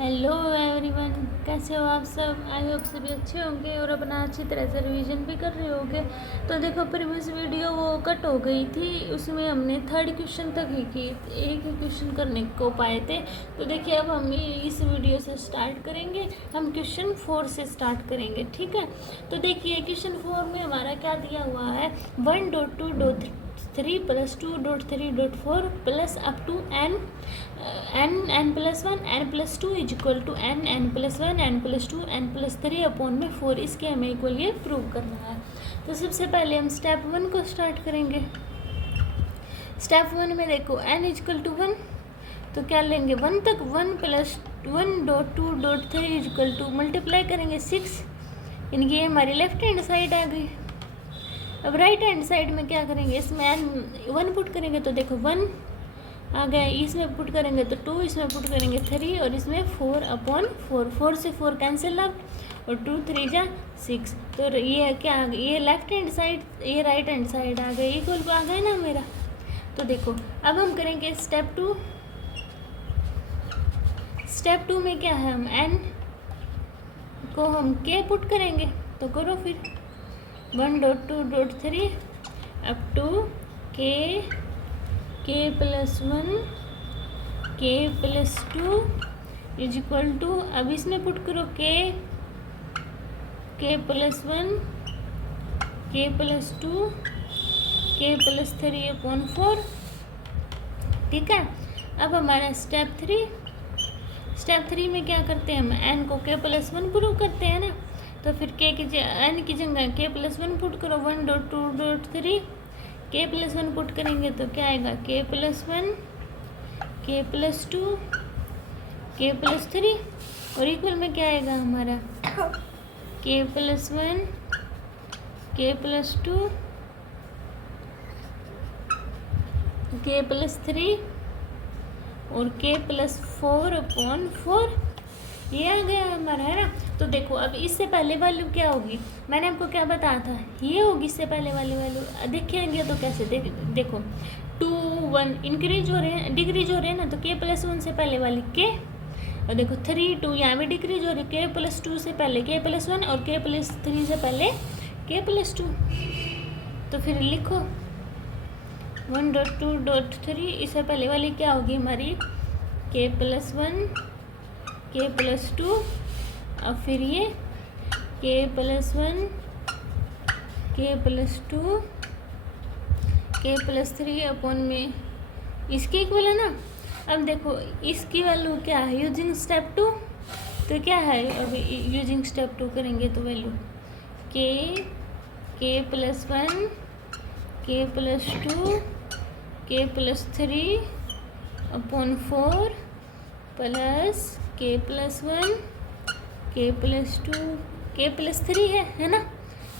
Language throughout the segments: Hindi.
हेलो एवरीवन, कैसे हो आप सब। आई होप सभी अच्छे होंगे और अपना अच्छी तरह से रिवीजन भी कर रहे होंगे। तो देखो, प्रीवियस वीडियो वो कट हो गई थी, उसमें हमने थर्ड क्वेश्चन तक ही की, एक ही क्वेश्चन करने को पाए थे। तो देखिए, अब हम इस वीडियो से स्टार्ट करेंगे। हम क्वेश्चन 4 से स्टार्ट करेंगे, ठीक है। तो देखिए, क्वेश्चन 4 में हमारा क्या दिया हुआ है, 1.2.3 plus 2.3.4 plus up to n plus 1 n plus 2 is equal to n plus 1 n plus 2 n plus 3 upon में 4, इसके हमें इक्वल ये प्रूव करना है। तो सबसे पहले हम स्टेप 1 को स्टार्ट करेंगे। स्टेप 1 में देखो n इज इक्वल टू 1, तो क्या लेंगे 1 तक, 1 plus 1.2.3 is equal to multiply करेंगे 6, यानी ये हमारी लेफ्ट हैंड साइड आ गई। अब राइट हैंड साइड में क्या करेंगे, इसमें n 1 पुट करेंगे तो देखो 1 आ गया, इसमें पुट करेंगे तो 2, इसमें पुट करेंगे 3 और इसमें 4 अपॉन 4, 4 से 4 कैंसिल आउट और 2 3 जा 6। तो ये क्या आ गया, ये लेफ्ट हैंड साइड, ये राइट हैंड साइड आ गई, इक्वल आ गया ना मेरा। तो देखो, अब हम करेंगे स्टेप 2। स्टेप 2 में क्या है, हम n को हम k पुट करेंगे, तो करो फिर 1.2.3 up to k plus 1 k plus 2 is equal to, अब इसमें पुट करो k plus 1 k plus 2 k plus 3 upon 4, ठीक है। अब हमारा स्टेप 3 में क्या करते हैं, हम n को k प्लस 1 प्रूव करते हैं ना। तो फिर n की जगह k प्लस 1 पुट करो, 1.2.3 k प्लस 1 पुट करेंगे तो क्या आएगा, k plus 1 k plus 2 k plus 3 और इक्वल में क्या आएगा हमारा k plus 1 k plus 2 k plus 3 और k प्लस 4 अपॉन 4, ये आ गया हमारा, है ना। तो देखो, अब इससे पहले वैल्यू क्या होगी, मैंने आपको क्या बताया था, ये होगी इससे पहले वाली वैल्यू। देखेंगे तो कैसे, देखो 2 1 इंक्रीज हो रहे हैं, डिक्रीज हो रहे हैं ना, तो k प्लस 1 से पहले वाली k, और देखो 3 2 यहाँ भी डिक्रीज हो रही है, k प्लस 2 से पहले k प्लस 1 और k प्लस 3 से पहले k प्लस 2। तो फिर लिखो 1.2.3, इससे पहले वाली क्या होगी हमारी, k प्लस 1 k प्लस 2, अब फिर ये k plus 1 k plus 2 k plus 3 upon में इसके इक्वल है ना। अब देखो इसकी वैल्यू क्या है, यूजिंग स्टेप 2, तो क्या है, अब यूजिंग स्टेप 2 करेंगे तो value k plus 1 k plus 2 k plus 3 upon 4 plus k plus 1 k plus 2 k plus 3 है ना।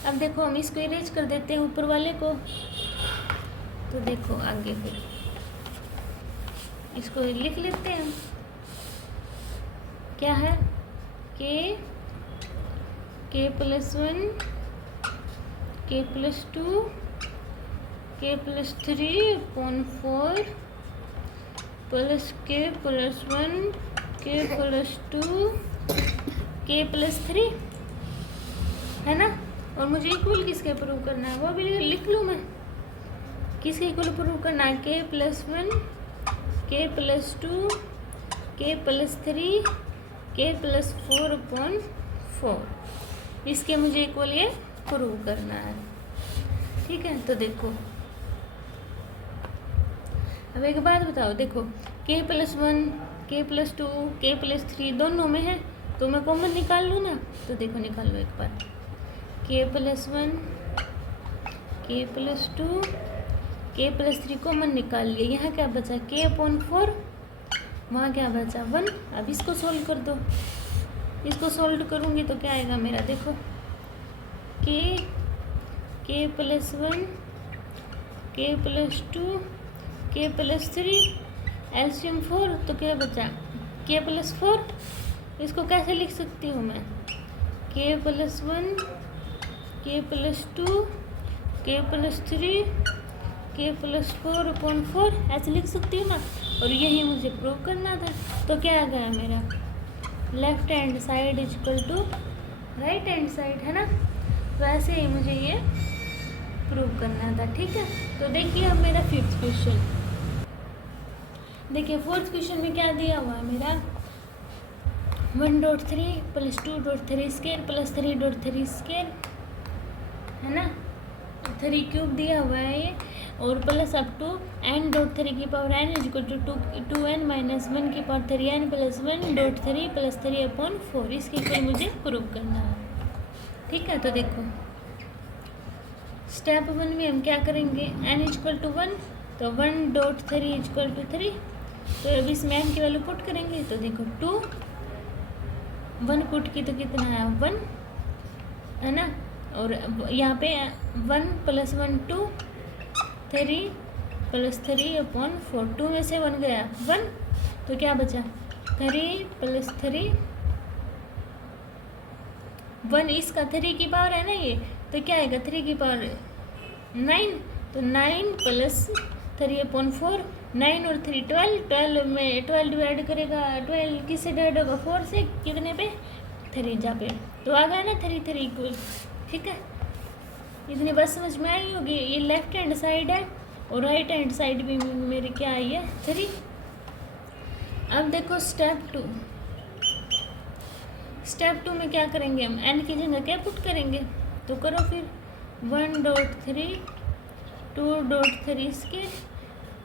अब देखो हम इसको इरेज कर देते हैं ऊपर वाले को, तो देखो आगे फिर इसको लिख लेते हैं हम, क्या है k plus 1 k plus 2 k plus 3 upon 4 plus k plus 1 k plus 2 k plus 3, है ना। और मुझे इक्वल किसके प्रूव करना है, वो भी लिख लूँ मैं, किसके इक्वल प्रूव करना है, k plus 1 k plus 2 k plus 3 k plus 4 upon 4, इसके मुझे इक्वल ये प्रूव करना है, ठीक है। तो देखो, अब एक बात बताओ, देखो k plus 1 k plus 2 k plus 3 दोनों में है, तो मैं कॉमन निकाल लूँ ना। तो देखो निकाल लो एक बार, k plus 1 k plus 2 k plus 3 common निकाल लिए, यहाँ क्या बचा k अपॉन 4, वहाँ क्या बचा 1। अब इसको सोल्व कर दो, इसको सोल्व करूँगी तो क्या आएगा मेरा, देखो k plus 1 k plus 2 k plus 3 LCM 4, तो क्या बचा k प्लस 4। इसको कैसे लिख सकती हूँ मैं, k plus 1 k plus 2 k plus 3 k plus 4 upon 4, ऐसे लिख सकती हूँ ना। और यही मुझे प्रूव करना था, तो क्या आ गया मेरा left hand side equal to right hand side, है ना। वैसे ही मुझे ये प्रूव करना था, ठीक है। तो देखिए अब मेरा 5th क्वेश्चन, देखिए 4th क्वेश्चन में क्या दिया हुआ है मेरा 1.3 प्लस 2.3 स्क्वायर प्लस 3.3 स्क्वायर, है ना। 3 क्यूब दिया हुआ है ये, और प्लस अप टू n.3 की power n equal to 2n minus 1 की पावर 3n प्लस 1.3 प्लस 3/4, इसके इक्वल मुझे प्रूव करना है, ठीक है। तो देखो स्टेप 1 में हम क्या करेंगे, n इक्वल टू 1, तो 1.3 इक्वल टू 3, तो अब इसमें n की वैल्यू पुट करेंगे, तो देखो 2 1 पुट की तो कितना है 1, है ना। और यहाँ पे 1 प्लस 1 2, 3 प्लस 3/4, 2 में से 1 गया 1, तो क्या बचा 3 प्लस 3, 1 इसका 3 की पावर है ना ये, तो क्या आएगा 3 की पावर 9, तो 9 प्लस 3/4, 9 और 3 12, 12 में 12 डिवाइड करेगा, 12 किससे डिवाइड होगा 4 से, कितने पे 3 जा पे, तो आ गया ना 3 3 इक्वल, ठीक है। इतनी बात समझ में आई होगी। ये लेफ्ट हैंड साइड है और राइट हैंड साइड भी मेरी क्या आई है 3। अब देखो स्टेप 2, स्टेप 2 में क्या करेंगे हम, n की जगह क्या पुट करेंगे, तो करो फिर 1.3 2.3 स्क्वायर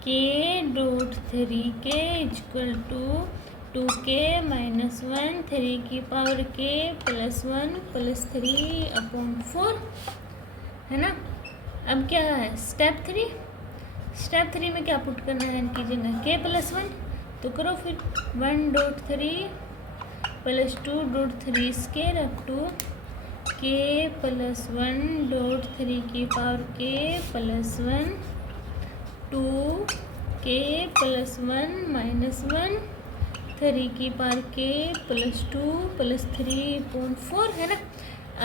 k.3 के इक्वल टू 2k माइनस 1 3 की पावर k प्लस 1 प्लस 3/4, है ना। अब क्या है स्टेप 3, स्टेप 3 में क्या पुट करना है, इनकी जगह k प्लस 1, तो करो फिर 1.3 plus 2.3 square up to k plus 1.3 की power k plus 1 2k plus 1 minus 1 3 की पावर k प्लस 2 प्लस 3/4, है ना।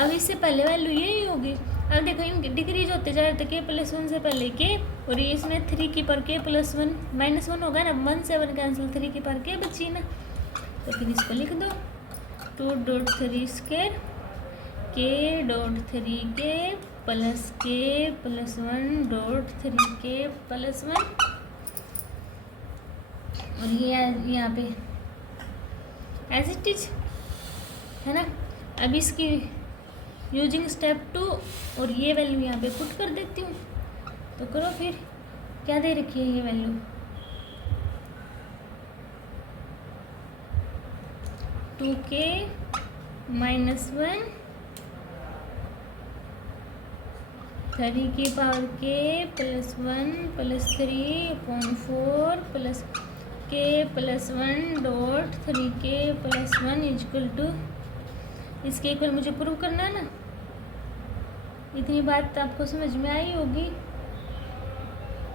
अब इससे पहले वैल्यू यही होगी। अब देखो इनके डिक्रीज होते जा रहे थे, k प्लस 1 से पहले k, और ये इसमें 3 की पावर k प्लस 1 माइनस 1 होगा ना, 1 से 1 कैंसिल, 3 की पावर k बची ना, तो फिर इसको लिख दो 2.3 square k.3k plus k plus 1.3k plus 1, और ये यहाँ पे एज इट इज, है ना। अब इसकी यूजिंग स्टेप 2 और ये वैल्यू यहाँ पे पुट कर देती हूँ, तो करो फिर क्या दे रखी है ये वैल्यू 2k माइनस 1 3 की power k plus 1 plus 3/4 plus k plus 1.3k plus 1 equal to, इसके इक्वल मुझे प्रूव करना है ना। इतनी बात आपको समझ में आई होगी,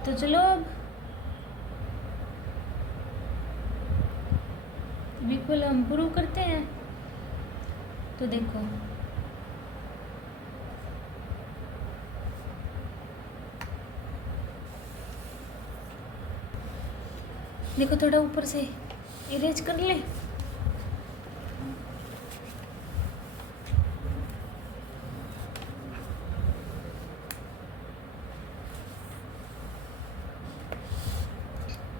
तो चलो अब इक्वल हम प्रूव करते हैं। तो देखो देखो थोड़ा ऊपर से इरेज कर ले,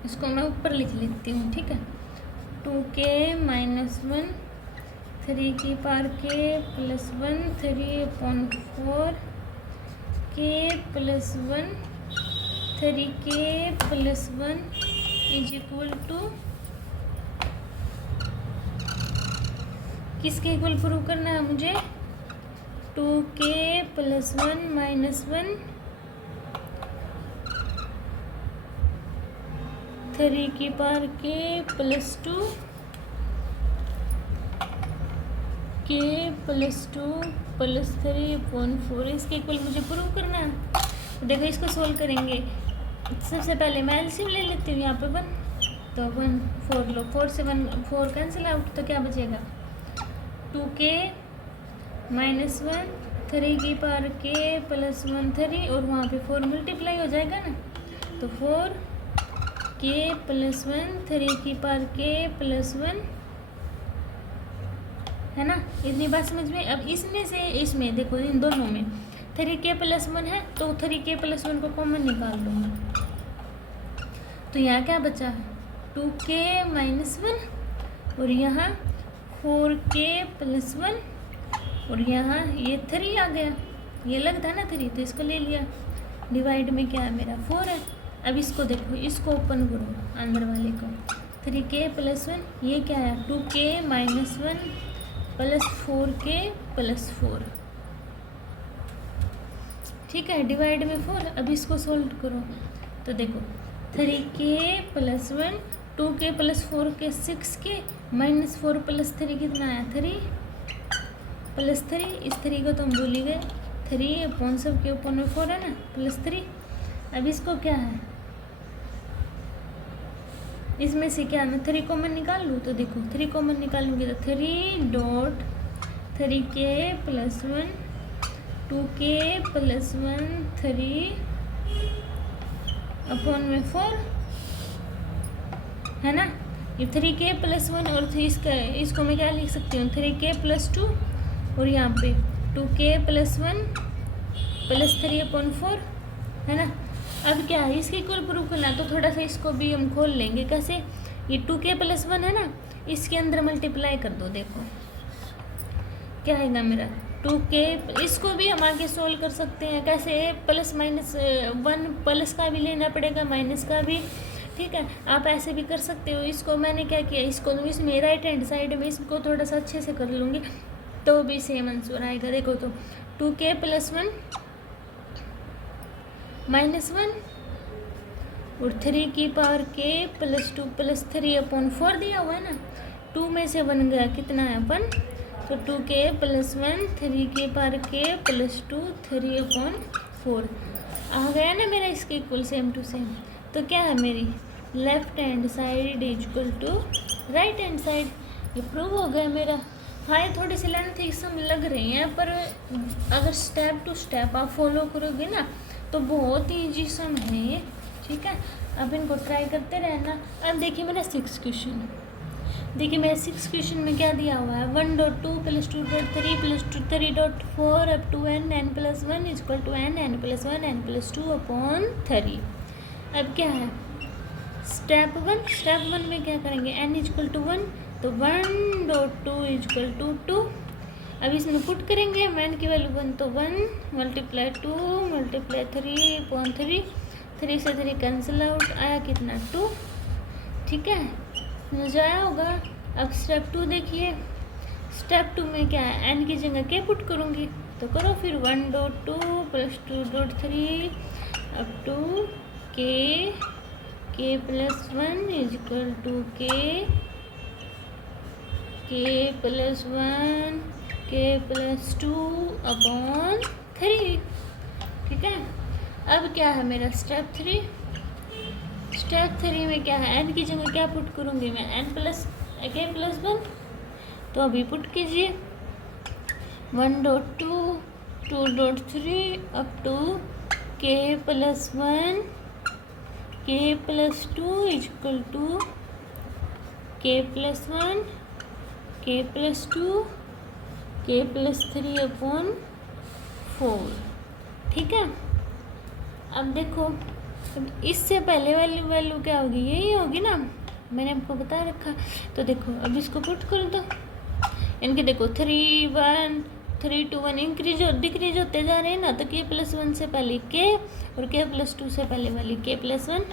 इसको मैं ऊपर लिख लेती हूँ, ठीक है। 2k माइनस 1 3 की power k plus 1 3/4 k plus 1 3k plus 1 is equal to, किसके इक्वल प्रूव करना है मुझे 2k प्लस 1 माइनस 1 3 की power k plus 2 k plus 2 plus 3/4, इसके इक्वल मुझे प्रूव करना है। देखो इसको सोल्व करेंगे, सबसे पहले मैं एलसीएम ले लेती हूँ यहाँ पे 1, तो 1 4 लो, 4 से 1 4 कैंसिल आउट, तो क्या बचेगा 2k माइनस 1 3 की पावर k प्लस 1 3, और वहाँ पे 4 मल्टीप्लाई हो जाएगा ना, तो 4 k प्लस 1 3 की पावर k प्लस 1 है ना, इतनी बात समझ में। अब इसमें से इसमें देखो, इन दोनों में 3k + 1 है, तो 3k + 1 को कॉमन निकाल दूँगी, तो यहाँ क्या बचा, 2k - 1, और यहाँ 4k + 1, और यहाँ ये 3 आ गया, ये लगता है ना 3, तो इसको ले लिया। डिवाइड में क्या है मेरा 4 है। अब इसको देखो, इसको ओपन करो अंदर वाले को, 3k + 1, ये क्या है 2k - 1 + 4k + 4, ठीक है, डिवाइड में 4। अब इसको सोल्व करो, तो देखो 3k + 1, 2k + 4k 6k, -4 + 3 कितना आया 3 + 3, इस 3 को तुम भूल ही गए, 3 अपॉन सब के ऊपर में 4 है ना, +3। अब इसको क्या है, इसमें से क्या है, 3 कॉमन निकाल लूँ, तो देखो 3 कॉमन निकालूंगी तो 3.3k + 1, 2k + 1, 3 अपॉन में 4, है ना। ये 3k + 1 और इसको मैं क्या लिख सकती हूँ, 3k + 2, और यहाँ पे 2k + 1 + 3 अपॉन 4, है ना। अब क्या है, इसके इक्वल प्रूफ करना, तो थोड़ा सा इसको भी हम खोल लेंगे। कैसे, ये 2k + 1 है ना, इसके अंदर मल्टीप्लाई कर दो, देखो क्या आएगा मेरा 2k। इसको भी हम आगे सोल्व कर सकते हैं, कैसे, ±1, प्लस का भी लेना पड़ेगा, माइनस का भी, ठीक है, आप ऐसे भी कर सकते हो। इसको मैंने क्या किया, इसको इसमें राइट हैंड साइड में इसको थोड़ा सा अच्छे से कर लूँगी, तो भी सेम आंसर आएगा। देखो तो 2k + 1 -1 और 3k k + 2 + 3 अपॉन 4 दिया हुआ है ना, 2 में से 1 गया, कितना है 1, तो 2k + 1, 3k k + 2, 3 अपॉन 4 आ गया ना मेरा, इसके इक्वल सेम टू सेम। तो क्या है मेरी left hand side equal to right hand side, ये प्रूव हो गया मेरा। हाँ, ये थोड़ी सी लेंथी सम लग रही हैं, पर अगर स्टेप टू स्टेप आप फॉलो करोगे ना तो बहुत ही ईजी सम है ये, ठीक है। अब इनको ट्राई करते रहना। अब देखिए मेरा 6 क्वेश्चन, देखिए मेरे 6 क्वेश्चन में क्या दिया हुआ है, 1.2 + 2.3 + 2 3.4 up to n + 1 = n + 1 n + 2 upon 3। अब क्या है स्टेप 1 में क्या करेंगे, n = 1, तो 1.2 = 2। अब इसमें पुट करेंगे, n की वैल्यू 1, तो 1 × 2 × 3 अपॉन 3, 3 से 3 कैंसिल आउट, आया कितना 2, ठीक है, समझ आया होगा। अब स्टेप 2 देखिए, स्टेप 2 में क्या है, n की जगह k पुट करूँगी, तो करो फिर 1.2 + 2.3 up to k + 1 = k + 1 k + 2 upon 3, ठीक है। अब क्या है मेरा स्टेप 3, स्टेप 3 में क्या है, n की जगह क्या पुट करूँगी मैं, n + k + 1, तो अभी पुट कीजिए 1.2 2.3 up to k + 1 k + 2 = k + 1 k + 2 k + 3 upon 4, ठीक है। अब देखो, अब इससे पहले वाली वैल्यू क्या होगी, यही होगी ना, मैंने आपको बता रखा। तो देखो अब इसको पुट कर दो, इनके देखो 3 1 3 2 1 इंक्रीज और डिक्रीज होते जा रहे हैं ना, तो k + 1 से पहले k और k + 2 से पहले वाली k + 1,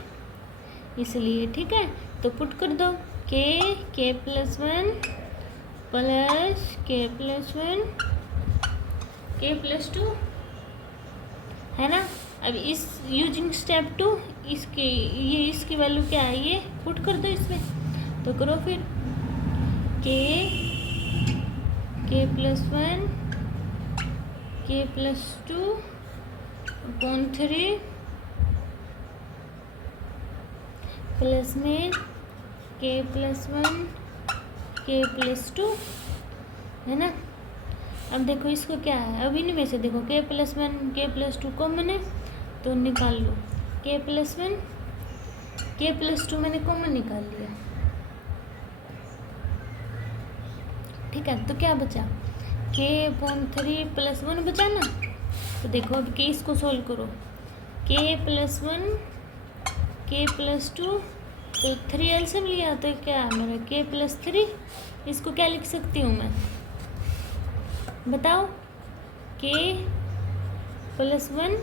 इसलिए, ठीक है। तो पुट कर दो k + 1 प्लस k + 1 k + 2, है ना। अब इस यूजिंग स्टेप 2 इसकी वैल्यू क्या है, ये पुट कर दो इसमें, तो करो फिर k + 1 k + 2 अपॉन 3 प्लस में k + 1 k + 2, है ना। अब देखो इसको क्या है, अब इनमें से देखो k + 1 k + 2 कॉमन है, तो निकाल लो k + 1 k + 2 मैंने कॉमन निकाल लिया, ठीक है, तो क्या बचा के अपॉन 3 प्लस 1 बचा ना। तो देखो अब के इसको सोल्व करो, के प्लस 1 के प्लस 2, तो 3 एलसीएम लिया तो क्या मेरा के प्लस 3, इसको क्या लिख सकती हूँ मैं बताओ, के प्लस 1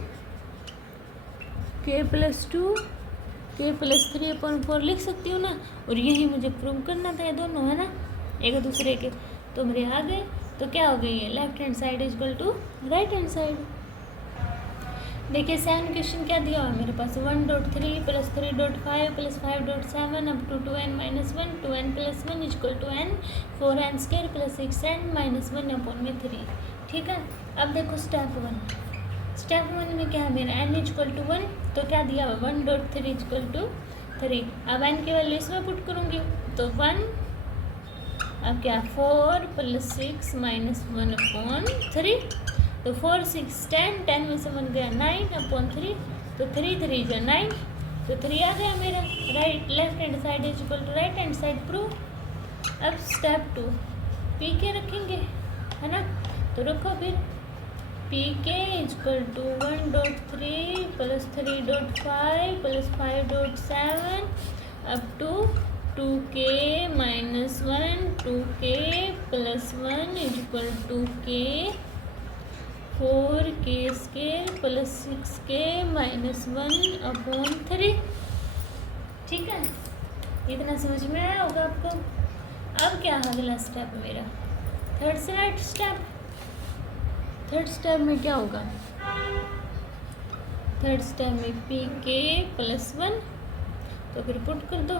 के प्लस 2 के प्लस 3 अपॉन 4 लिख सकती हूँ ना। और यही मुझे प्रूव करना था, ये दोनों है ना एक दूसरे के, तो मेरे आ गए। तो क्या हो गई है, left hand side is equal to right hand side. देखिए 7 क्वेश्चन क्या दिया हुआ है मेरे पास, 1.3 plus 3.5 plus 5.7 up to 2n minus 1, 2n plus 1 is equal to n, 4n square plus 6n minus 1 upon में 3। ठीक है, अब देखो स्टेप 1 में क्या है मेरा n इज इक्वल टू 1, तो क्या दिया हुआ 1.3 इज इक्वल टू 3। अब n की वैल्यू इसमें पुट करूँगी तो 1, अब क्या 4 प्लस 6 माइनस 1 अपॉन 3, तो 4 6 10, 10 में से 1 गया 9 अपॉन 3, तो 3 3 जो 9, तो 3 आ गया मेरा। Right left hand side is equal to right hand side prove. अब स्टेप 2 पी के रखेंगे है ना, तो रखो फिर P K is equal to 1.3 plus 3.5 plus 5.7 up to 2k minus 1, 2k plus 1 is equal to k, 4k square plus 6k minus 1 upon 3। ठीक है, इतना समझ में आया होगा आपको। अब क्या है अगला स्टेप मेरा, थर्ड स्टेप में क्या होगा, थर्ड स्टेप में pk प्लस 1, तो फिर पुट कर दो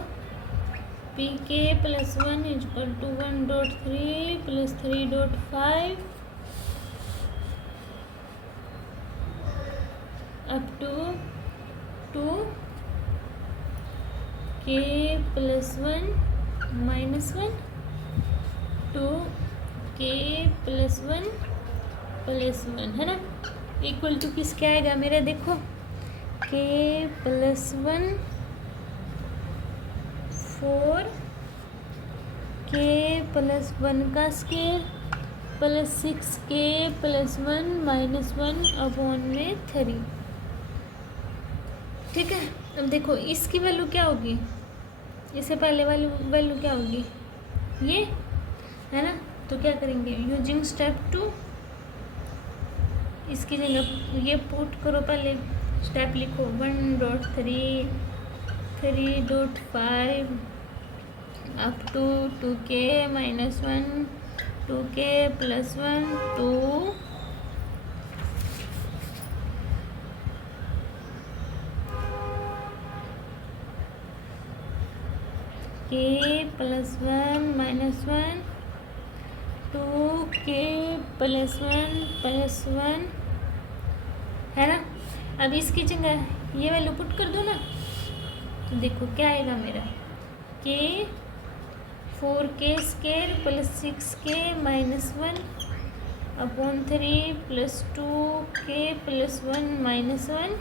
pk plus 1 is equal to 1.3 plus 3.5 up to 2k plus 1 minus 1, 2k plus 1 plus 1 है ना, इक्वल टू किसके आएगा मेरा देखो, k प्लस 1 4k प्लस 1 का square plus 6k plus 1 minus 1 upon में 3। ठीक है, अब देखो इसकी वैल्यू क्या होगी, इससे पहले वाली वैल्यू क्या होगी ये है ना, तो क्या करेंगे यूजिंग स्टेप 2, इसकी जगह ये पुट करो, पहले स्टेप लिखो 1.3 3.5 up to 2k minus 1, 2k plus 1 to k plus 1 minus 1, 2k plus 1 है ना। अब इसकी जगह ये वैल्यू पुट कर दो ना, तो देखो क्या आएगा मेरा k 4k square plus 6k minus 1 upon 3 plus 2k plus 1 minus 1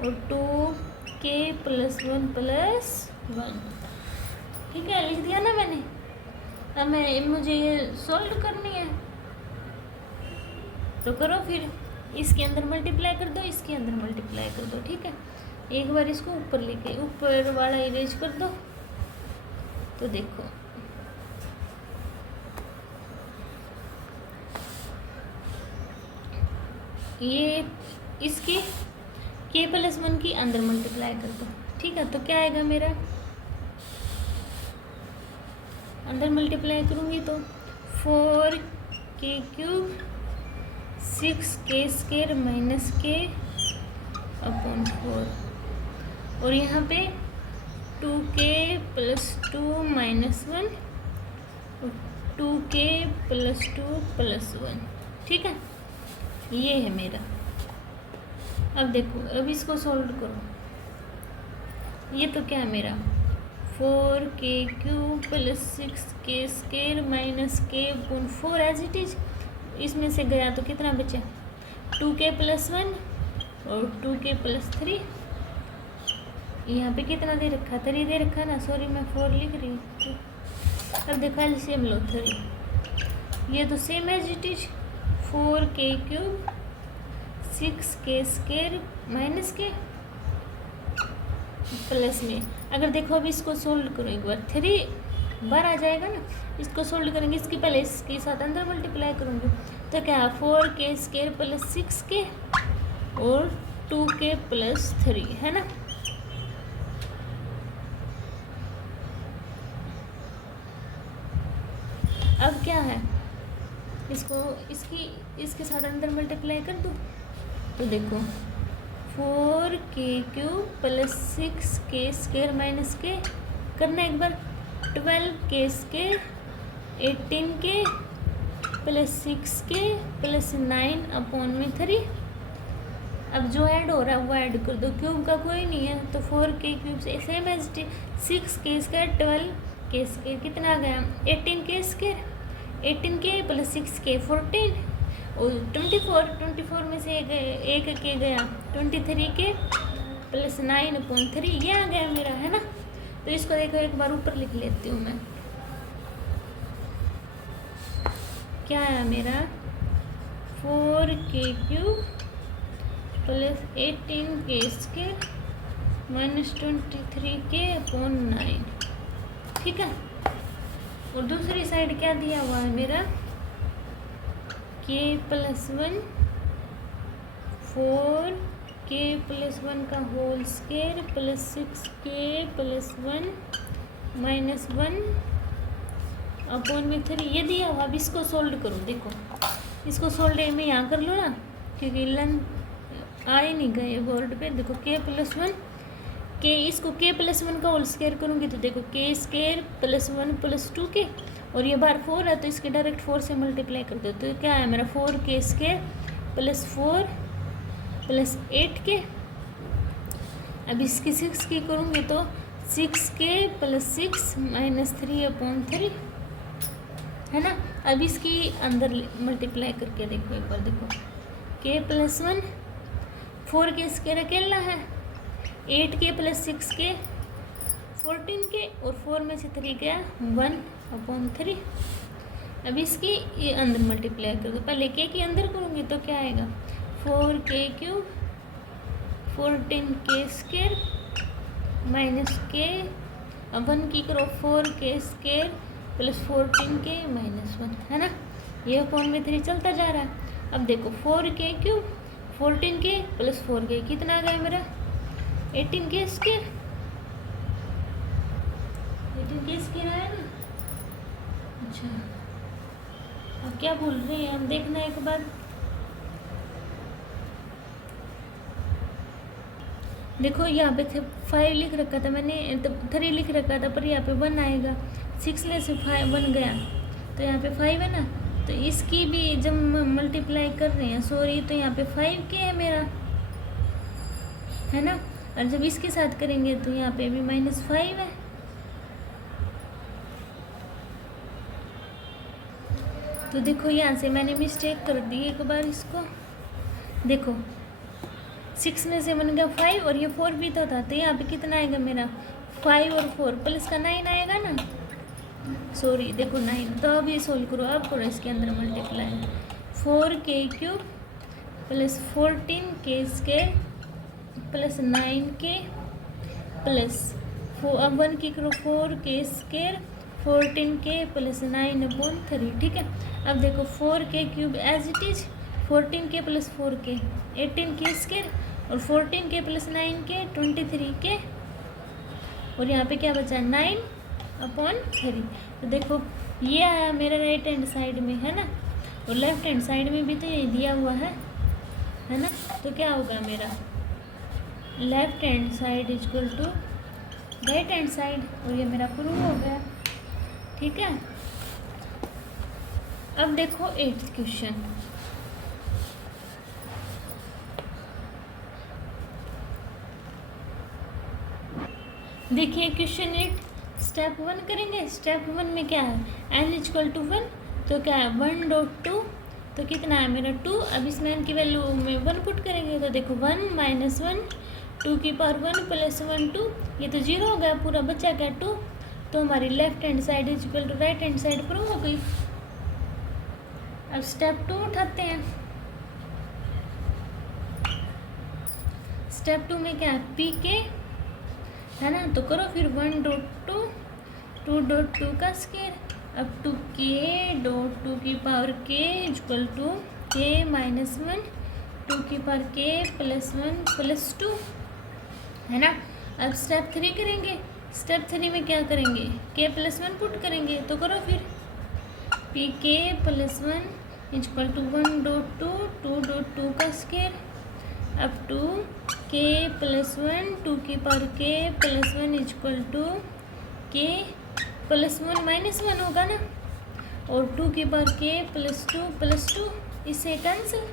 और 2k प्लस 1 प्लस 1। ठीक है, लिख दिया ना मैंने। अब मुझे ये सॉल्व करनी है, तो करो फिर, इसके अंदर मल्टीप्लाई कर दो, इसके अंदर मल्टीप्लाई कर दो। ठीक है, एक बार इसको ऊपर लेके ऊपर वाला इरेज कर दो, तो देखो ये इसकी k प्लस 1 की अंदर मल्टीप्लाई कर दो। ठीक है, तो क्या आएगा मेरा, अंदर मल्टीप्लाई करूँगी तो 4k cube 6k square minus k upon 4, और यहाँ पे 2k प्लस 2 माइनस 1 और 2k प्लस 2 प्लस 1। ठीक है, ये है मेरा। अब देखो, अब इसको सॉल्व करो, ये तो क्या है मेरा 4k cube plus 6k square minus k upon 4 as it is, इसमें से गया तो कितना बचा 2k प्लस 1 और 2k प्लस 3, यहाँ पे कितना दे रखा 3 दे रखा ना, सॉरी मैं 4 लिख रही हूँ। अब देखा एलसीएम लो 3, ये तो same as it is 4k³ 6k² minus K plus में। अगर देखो अभी इसको सोल्व करो एक बार, 3 बार आ जाएगा ना, इसको सोल्व करेंगे, इसकी पहले इसके साथ अंदर मल्टीप्लाई करूँगी तो क्या 4k² प्लस 6k और 2k प्लस 3 है ना। अब क्या है, इसको इसके साथ अंदर मल्टीप्लाई कर दूँ तो देखो 4k³ प्लस 6k² माइनस के करना एक बार 12k² 18k plus 6k plus 9/3। अब जो ऐड हो रहा है वो ऐड कर दो, क्यूब का कोई नहीं है तो 4k³ से सेम एज 6k² 12k² कितना आ गया 18k² 18k प्लस 6k 14 और 24 में से एक के गया 23k प्लस 9/3 ये आ गया मेरा, है ना। तो इसको देखो एक बार ऊपर लिख लेती हूँ मैं, क्या है मेरा 4k³ plus 18k² minus 23k/9, ठीक है। और दूसरी साइड क्या दिया हुआ है मेरा k+1 4k+1 का whole square plus 6k+1 minus 1/3 ये दिया हुआ। अब इसको सोल्व करो, देखो इसको सोल्व मैं यहाँ कर लो ना, क्योंकि लर्न आ ही नहीं गए बोर्ड पे। देखो k+1 के इसको k+1 का होल स्क्वायर करूँगी तो देखो k² प्लस 1 प्लस 2k और ये बार 4 है तो इसके डायरेक्ट 4 से मल्टीप्लाई कर दो तो क्या है मेरा 4k² प्लस 4 प्लस 8k। अब इसकी 6 की करूँगी तो 6k प्लस 6 माइनस 3/3 है ना। अब इसकी अंदर मल्टीप्लाई करके देखो एक बार, देखो k+1 4k² अकेला है 8k प्लस 6k 14k और 4 में से 3 गया 1/3। अब इसकी ये अंदर मल्टीप्लाई कर दो, पहले k के अंदर करूँगी तो क्या आएगा 4k³ 14k² माइनस k। अब 1 की करो 4k² प्लस 14k माइनस 1 है ना, ये 3 चलता जा रहा है। अब देखो 4k³ 14k प्लस 4k कितना आ गया मेरा 18k² 18k² आया ना। अच्छा अब क्या बोल रहे हैं हम देखना एक बार, देखो यहाँ पे थे 5 लिख रखा था मैंने, तो 3 लिख रखा था पर यहाँ पे 1 आएगा, 6 में से 5 1 गया तो यहाँ पे 5 है ना। तो इसकी भी जब मल्टीप्लाई कर रहे हैं सॉरी तो यहाँ पे 5k है मेरा, है ना। और जब इसके साथ करेंगे तो यहाँ पे भी -5 है। तो देखो यहाँ से मैंने मिस्टेक कर दी एक बार, इसको देखो 6 में से 1 गया 5 और ये 4 भी तो था तो यहाँ पे कितना आएगा मेरा 5 और 4 प्लस का 9 आएगा ना, सॉरी देखो 9। तो अब ये सोल्व करो, अब करो इसके अंदर multiply 4k³ plus 14k² plus 9k plus अब 1 की करो 4k² 14k प्लस 9/3, ठीक है। अब देखो 4k³ as it is 14k plus 4k 18k² और 14k प्लस 9k 23k और यहाँ पे क्या बचा 9/3। तो देखो ये आया मेरा राइट हैंड साइड में, है ना, और लेफ्ट हैंड साइड में भी तो ये दिया हुआ है ना। तो क्या होगा मेरा left hand side equal to right hand side और ये मेरा प्रूव हो गया, ठीक है। अब देखो 8th क्वेश्चन, देखिए क्वेश्चन 8 स्टेप 1 करेंगे। स्टेप 1 में क्या है n इक्वल टू 1 तो क्या है 1.2 तो कितना है मेरा 2। अब इसमें n की वैल्यू में 1 पुट करेंगे तो देखो 1 - 1 2 की पावर 1 प्लस 1 2 ये तो 0 हो गया, पूरा बचा क्या 2। तो हमारी left hand side is equal to right hand side prove हो गई। अब स्टेप 2 उठाते हैं। स्टेप 2 में क्या है, पी के है ना, तो करो फिर 1.2 2.2 का स्क्वायर अब टू के डॉट 2 की पावर के इक्वल टू के माइनस 1 2 की पावर के प्लस 1 प्लस 2 है ना। अब स्टेप 3 करेंगे। स्टेप 3 में क्या करेंगे, के प्लस 1 पुट करेंगे, तो करो फिर पी के प्लस 1 इक्वल टू 1.2 2.2 का स्क्वायर अब टू के प्लस 1 2 की पावर के प्लस 1 इक्वल टू के प्लस 1 माइनस 1 होगा ना, और 2 की पावर के प्लस 2 इससे कैंसिल।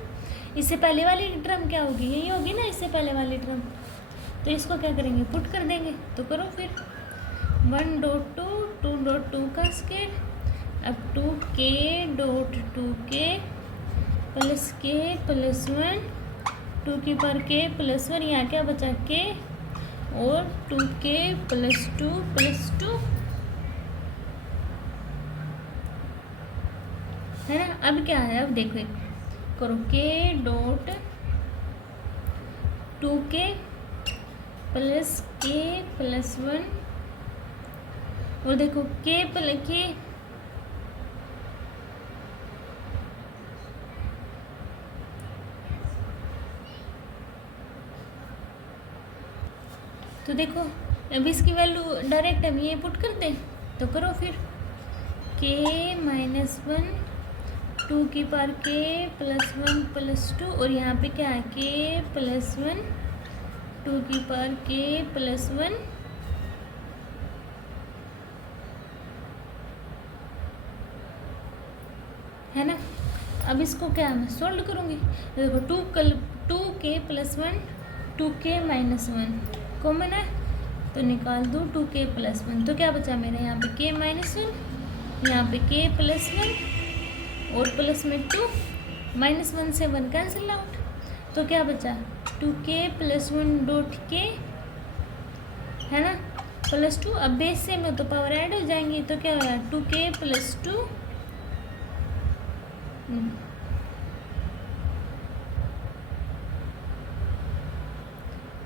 इससे पहले वाली टर्म क्या होगी, यही होगी ना इससे पहले वाली टर्म, तो इसको क्या करेंगे, पुट कर देंगे, तो करो फिर 1.2 2.2 का स्क्वायर अब 2 के डॉट 2 के प्लस 1 2 की पावर के प्लस 1 यहाँ क्या बचा के और 2 के प्लस 2 है ना। अब क्या है, अब देखो करो के डॉट 2 के प्लस 1 और देखो के प्लस के तो देखो अब इसकी वैल्यू डायरेक्ट हम ये पुट कर दें, तो करो फिर के माइनस 1 2 की पावर के प्लस 1 प्लस 2 और यहाँ पे क्या है के प्लस 1 2 की पावर के प्लस 1 है ना। अब इसको क्या मैं सोल्व करूँगी, देखो 2 के प्लस 1 2 के माइनस 1 कॉमन है तो निकाल दूँ 2 के प्लस 1, तो क्या बचा मेरे यहाँ पे के माइनस 1 यहाँ पे के प्लस 1 और प्लस में 2 माइनस 1 से 1 कैंसिल आउट, तो क्या बचा 2 के प्लस 1 डॉट के है ना प्लस 2। अब बेस से में तो पावर ऐड हो जाएंगी, तो क्या होगा 2 के प्लस 2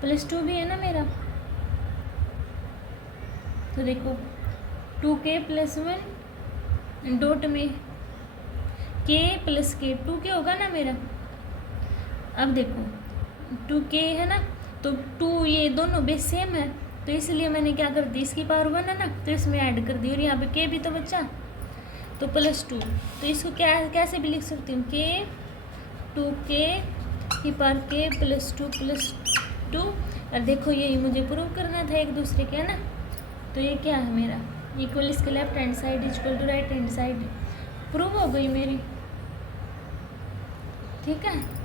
प्लस 2 भी है ना मेरा, तो देखो 2 के प्लस 1 डॉट में के प्लस के 2 के होगा ना मेरा। अब देखो 2 के है ना, तो 2 ये दोनों बेस सेम है, तो इसलिए मैंने क्या कर दी, इसकी पावर 1 है ना तो इसमें ऐड कर दी, और यहाँ पे के भी तो बचा तो प्लस 2, तो इसको क्या कैसे भी लिख सकती हूँ के 2 के की पावर के प्लस 2 और देखो यही मुझे प्रूव करना था एक दूसरे के, है ना। तो ये क्या है मेरा इक्वल, इसके left hand side equal to right hand side prove हो गई मेरी, ठीक है।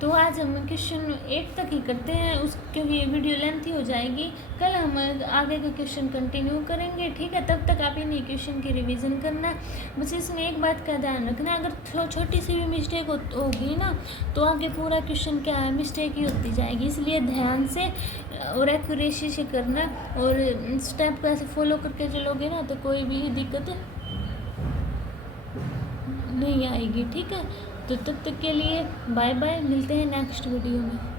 तो आज हम क्वेश्चन 8 तक ही करते हैं उस, क्योंकि ये वीडियो लेंथी हो जाएगी। कल हम आगे के क्वेश्चन कंटिन्यू करेंगे, ठीक है। तब तक आप इन्हीं क्वेश्चन की रिवीजन करना। बस इसमें एक बात का ध्यान रखना, अगर छोटी सी भी मिस्टेक होगी ना तो आगे पूरा क्वेश्चन क्या है मिस्टेक ही होती जाएगी, इसलिए ध्यान से और एक्यूरेसी से करना, और स्टेप को ऐसे फॉलो करके चलोगे ना तो कोई भी दिक्कत नहीं आएगी, ठीक है। तो तब तक के लिए बाय बाय, मिलते हैं नेक्स्ट वीडियो में।